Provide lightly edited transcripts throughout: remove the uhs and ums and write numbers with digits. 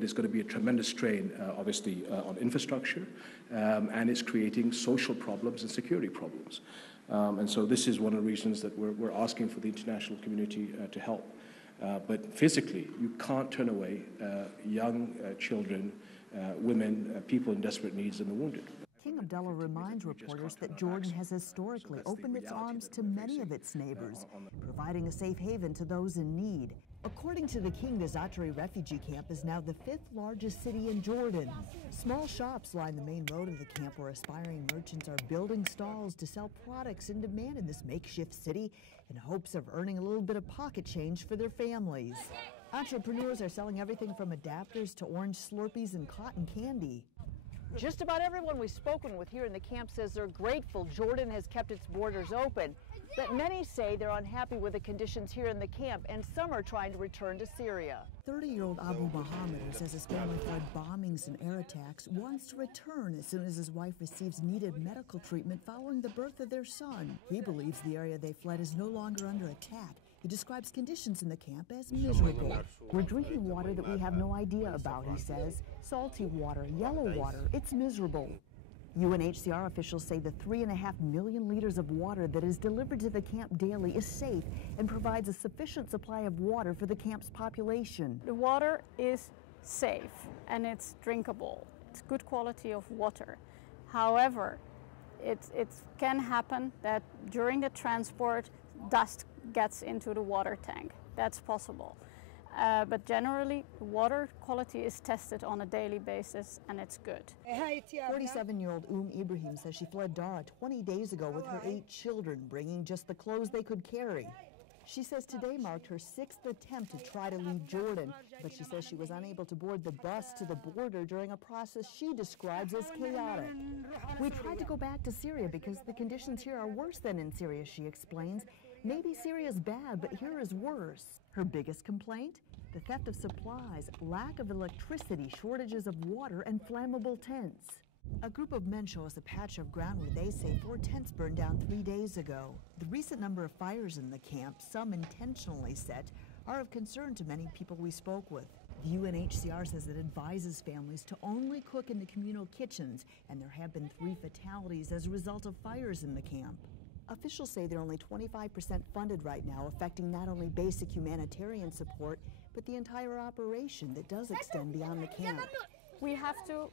But it's going to be a tremendous strain, obviously, on infrastructure, and it's creating social problems and security problems. And so this is one of the reasons that we're asking for the international community to help. But physically, you can't turn away young children, women, people in desperate needs, and the wounded. King Abdullah reminds reporters that Jordan has historically opened its arms to many of its neighbors, providing a safe haven to those in need. According to the king, the Za'atari refugee camp is now the 5th largest city in Jordan. Small shops line the main road of the camp where aspiring merchants are building stalls to sell products in demand in this makeshift city in hopes of earning a little bit of pocket change for their families. Entrepreneurs are selling everything from adapters to orange Slurpees and cotton candy. Just about everyone we've spoken with here in the camp says they're grateful Jordan has kept its borders open. But many say they're unhappy with the conditions here in the camp, and some are trying to return to Syria. 30-year-old Abu Muhammad, who says his family fled bombings and air attacks, wants to return as soon as his wife receives needed medical treatment following the birth of their son. He believes the area they fled is no longer under attack. He describes conditions in the camp as miserable. We're drinking water that we have no idea about, he says. Salty water, yellow water, it's miserable. UNHCR officials say the 3.5 million liters of water that is delivered to the camp daily is safe and provides a sufficient supply of water for the camp's population. The water is safe and it's drinkable. It's good quality of water. However, it can happen that during the transport, dust gets into the water tank. That's possible. But generally, water quality is tested on a daily basis, and it's good. 47-year-old Ibrahim says she fled Dara 20 days ago with her 8 children, bringing just the clothes they could carry. She says today marked her 6th attempt to try to leave Jordan, but she says she was unable to board the bus to the border during a process she describes as chaotic. We tried to go back to Syria because the conditions here are worse than in Syria, she explains. Maybe Syria's bad, but here is worse. Her biggest complaint? The theft of supplies, lack of electricity, shortages of water, and flammable tents. A group of men show us a patch of ground where they say 4 tents burned down 3 days ago. The recent number of fires in the camp, some intentionally set, are of concern to many people we spoke with. The UNHCR says it advises families to only cook in the communal kitchens, and there have been 3 fatalities as a result of fires in the camp. Officials say they're only 25% funded right now, affecting not only basic humanitarian support, but the entire operation that does extend beyond the camp. We have to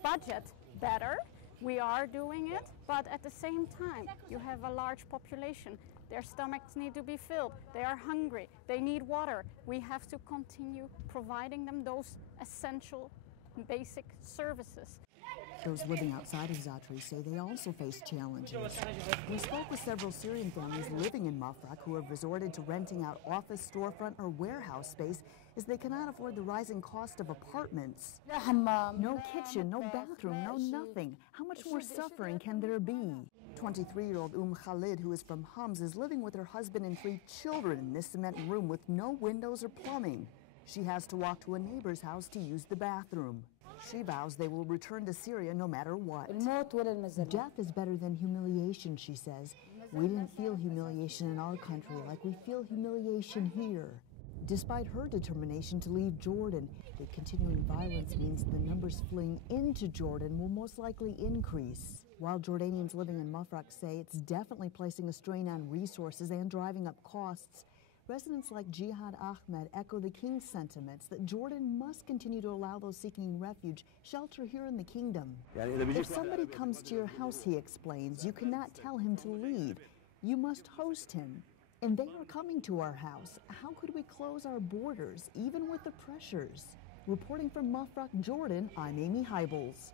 budget better. We are doing it, but at the same time, you have a large population. Their stomachs need to be filled. They are hungry. They need water. We have to continue providing them those essential basic services. Those living outside of Za'atari say they also face challenges. We spoke with several Syrian families living in Mafraq who have resorted to renting out office, storefront, or warehouse space as they cannot afford the rising cost of apartments. No kitchen, no bathroom, no nothing. How much more suffering can there be? 23-year-old Khalid, who is from Homs, is living with her husband and 3 children in this cement room with no windows or plumbing. She has to walk to a neighbor's house to use the bathroom. She vows they will return to Syria no matter what. Death is better than humiliation, she says. We didn't feel humiliation in our country like we feel humiliation here. Despite her determination to leave Jordan, the continuing violence means the numbers fleeing into Jordan will most likely increase. While Jordanians living in Mafraq say it's definitely placing a strain on resources and driving up costs, residents like Jihad Ahmed echo the king's sentiments that Jordan must continue to allow those seeking refuge shelter here in the kingdom. If somebody comes to your house, he explains, you cannot tell him to leave. You must host him. And they are coming to our house. How could we close our borders, even with the pressures? Reporting from Mafraq, Jordan, I'm Amy Hybels.